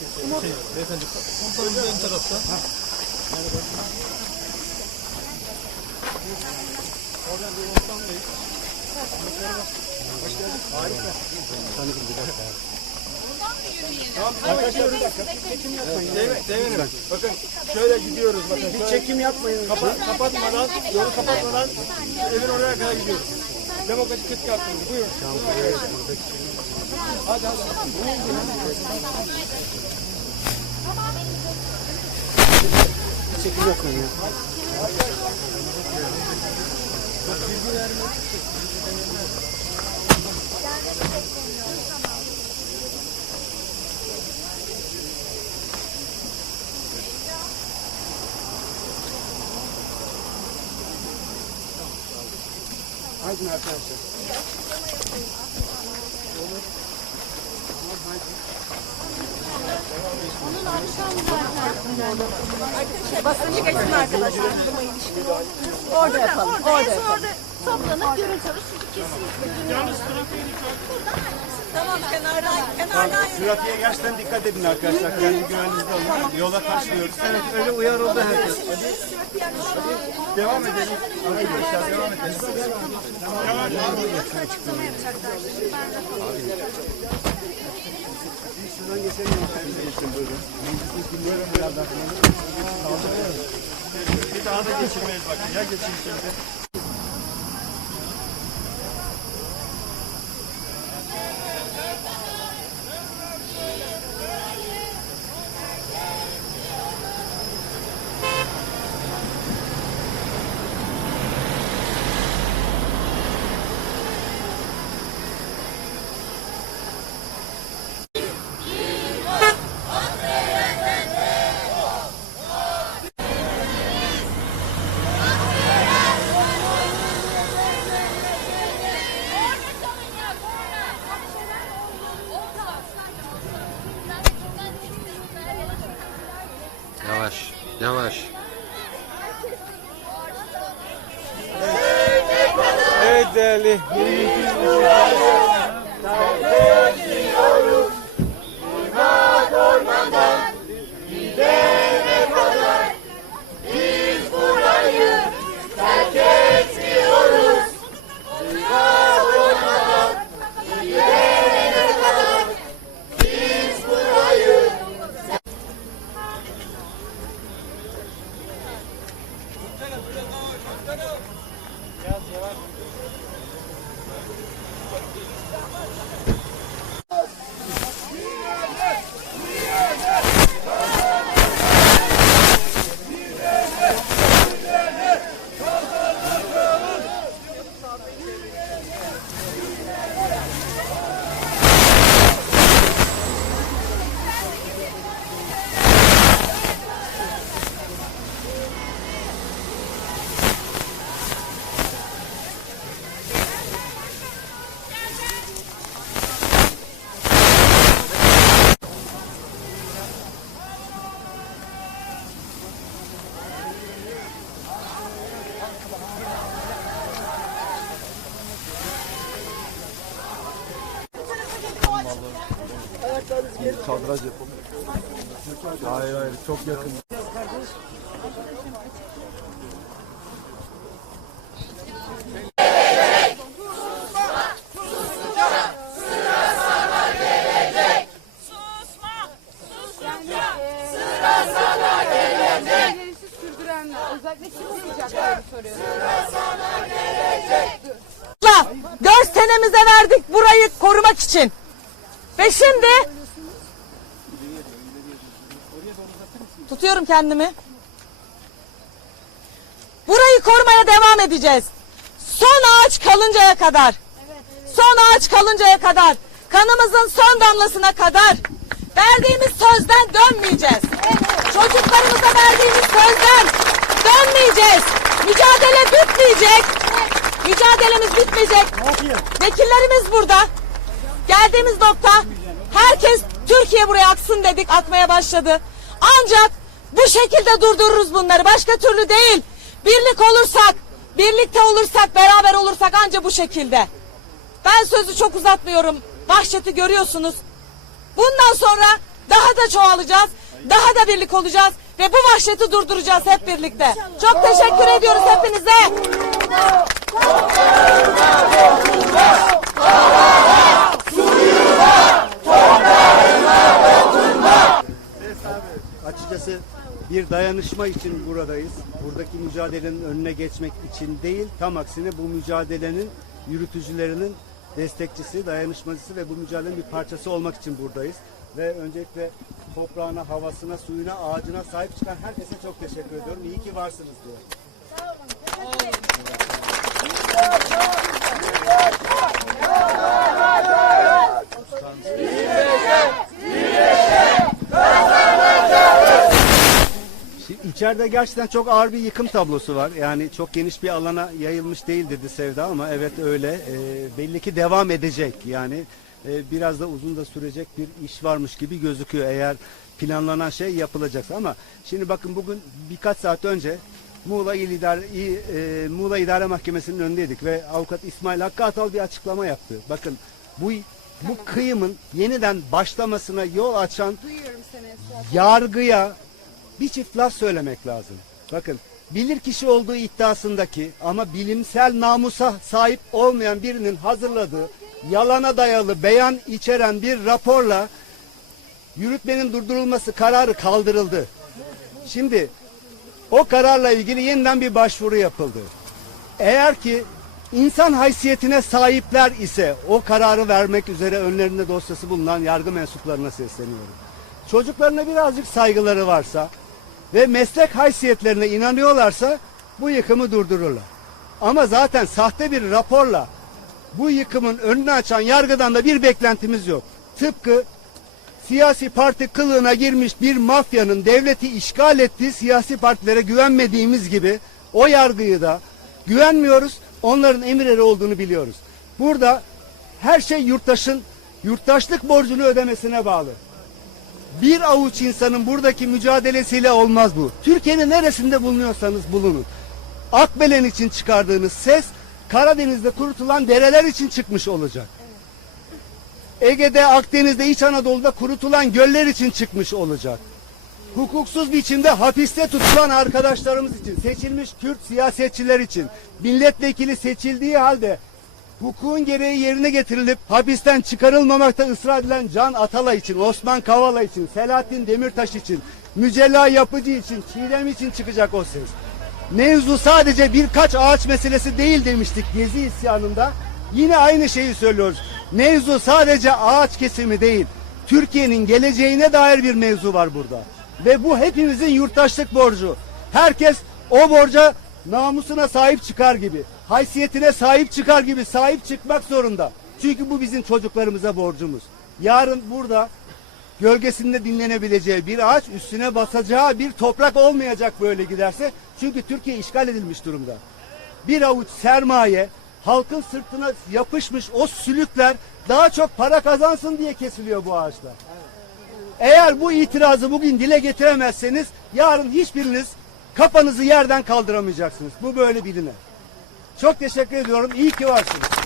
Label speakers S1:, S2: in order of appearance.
S1: Şey, beyefendi, komutanım ön tarafta. Oradan bir komutan bey. Değil mi? Değil mi? Bakın şöyle gidiyoruz. Bakın hiç çekim yapmayın. Kapa, kapatmadan, yolu kapatmadan evin oraya kadar gidiyoruz. Demokrasi kıt yaptınız. Buyurun. Hadi hadi. Çekim yapmayın ya.
S2: Haydi arkadaşlar. Basıncı geçsin arkadaşlar. Orada yapalım. Orada yapalım. Toplanıp görüntü alırız. Kesinlikle
S3: Tamam kenardan kenardan
S4: Trafiğe gerçekten dikkat edin arkadaşlar. Kendi güvenliğinizi alın. Yola taşmıyoruz.
S5: Evet öyle uyarıldı herkes.
S4: Devam edelim. Arkadaşlar devam edelim. Şuradan geçelim. Geçin buyurun. Buyurun birazdan. Bir daha da geçirmeyiz bakın. Ya geçin şimdi.
S6: Yavaş.
S7: Evet değerli.
S8: Kadraj yapalım. Hayır hayır çok yakın.
S7: Özellikle kim yapacaklarını soruyorum.
S9: Göz tenemize verdik burayı korumak için. Ve şimdi tutuyorum kendimi. Burayı korumaya devam edeceğiz. Son ağaç kalıncaya kadar. Son ağaç kalıncaya kadar. Kanımızın son damlasına kadar. Verdiğimiz sözden dönmeyeceğiz. Çocuklarımıza verdiğimiz sözden dönmeyeceğiz. Mücadele bitmeyecek. Mücadelemiz bitmeyecek. Vekillerimiz burada. Geldiğimiz nokta herkes Türkiye buraya aksın dedik akmaya başladı. Ancak bu şekilde durdururuz bunları. Başka türlü değil. Birlik olursak, birlikte olursak, beraber olursak anca bu şekilde. Ben sözü çok uzatmıyorum. Vahşeti görüyorsunuz. Bundan sonra Daha da çoğalacağız. Daha da birlik olacağız. Ve bu vahşeti durduracağız hep birlikte. Çok teşekkür ediyoruz hepinize.
S10: Bir dayanışma için buradayız. Buradaki mücadelenin önüne geçmek için değil, tam aksine bu mücadelenin yürütücülerinin destekçisi, dayanışmacısı ve bu mücadelenin bir parçası olmak için buradayız. Ve öncelikle toprağına, havasına, suyuna, ağacına sahip çıkan herkese çok teşekkür ediyorum. İyi ki varsınız diyor.
S7: Şimdi
S11: İçeride gerçekten çok ağır bir yıkım tablosu var. Yani çok geniş bir alana yayılmış değil dedi Sevda ama evet öyle. Ee, belli ki devam edecek. Yani e, biraz da uzun da sürecek bir iş varmış gibi gözüküyor eğer planlanan şey yapılacaksa. Ama şimdi bakın bugün birkaç saat önce Muğla İl İdare, İ- e, Muğla İdare Mahkemesi'nin önündeydik ve avukat İsmail Hakkı Atal bir açıklama yaptı. Bakın bu bu kıyımın yeniden başlamasına yol açan yargıya bir çift laf söylemek lazım. Bakın bilir kişi olduğu iddiasındaki ama bilimsel namusa sahip olmayan birinin hazırladığı yalana dayalı beyan içeren bir raporla yürütmenin durdurulması kararı kaldırıldı. Şimdi o kararla ilgili yeniden bir başvuru yapıldı. Eğer ki insan haysiyetine sahipler ise o kararı vermek üzere önlerinde dosyası bulunan yargı mensuplarına sesleniyorum. Çocuklarına birazcık saygıları varsa ve meslek haysiyetlerine inanıyorlarsa bu yıkımı durdururlar. Ama zaten sahte bir raporla bu yıkımın önünü açan yargıdan da bir beklentimiz yok. Tıpkı siyasi parti kılığına girmiş bir mafyanın devleti işgal ettiği siyasi partilere güvenmediğimiz gibi o yargıyı da güvenmiyoruz. Onların emirleri olduğunu biliyoruz. Burada her şey yurttaşın yurttaşlık borcunu ödemesine bağlı. Bir avuç insanın buradaki mücadelesiyle olmaz bu. Türkiye'nin neresinde bulunuyorsanız bulunun. Akbelen için çıkardığınız ses Karadeniz'de kurutulan dereler için çıkmış olacak. Ege'de, Akdeniz'de, İç Anadolu'da kurutulan göller için çıkmış olacak. Hukuksuz biçimde hapiste tutulan arkadaşlarımız için, seçilmiş Kürt siyasetçiler için, milletvekili seçildiği halde hukukun gereği yerine getirilip hapisten çıkarılmamakta ısrar edilen Can Atalay için, Osman Kavala için, Selahattin Demirtaş için, Mücella Yapıcı için, Çiğdem için çıkacak o ses. Mevzu sadece birkaç ağaç meselesi değil demiştik Gezi isyanında. Yine aynı şeyi söylüyoruz. Mevzu sadece ağaç kesimi değil. Türkiye'nin geleceğine dair bir mevzu var burada. Ve bu hepimizin yurttaşlık borcu. Herkes o borca namusuna sahip çıkar gibi, haysiyetine sahip çıkar gibi sahip çıkmak zorunda. Çünkü bu bizim çocuklarımıza borcumuz. Yarın burada gölgesinde dinlenebileceği bir ağaç üstüne basacağı bir toprak olmayacak böyle giderse. Çünkü Türkiye işgal edilmiş durumda. Bir avuç sermaye halkın sırtına yapışmış o sülükler daha çok para kazansın diye kesiliyor bu ağaçlar. Eğer bu itirazı bugün dile getiremezseniz yarın hiçbiriniz kafanızı yerden kaldıramayacaksınız. Bu böyle biline. Çok teşekkür ediyorum. İyi ki varsınız.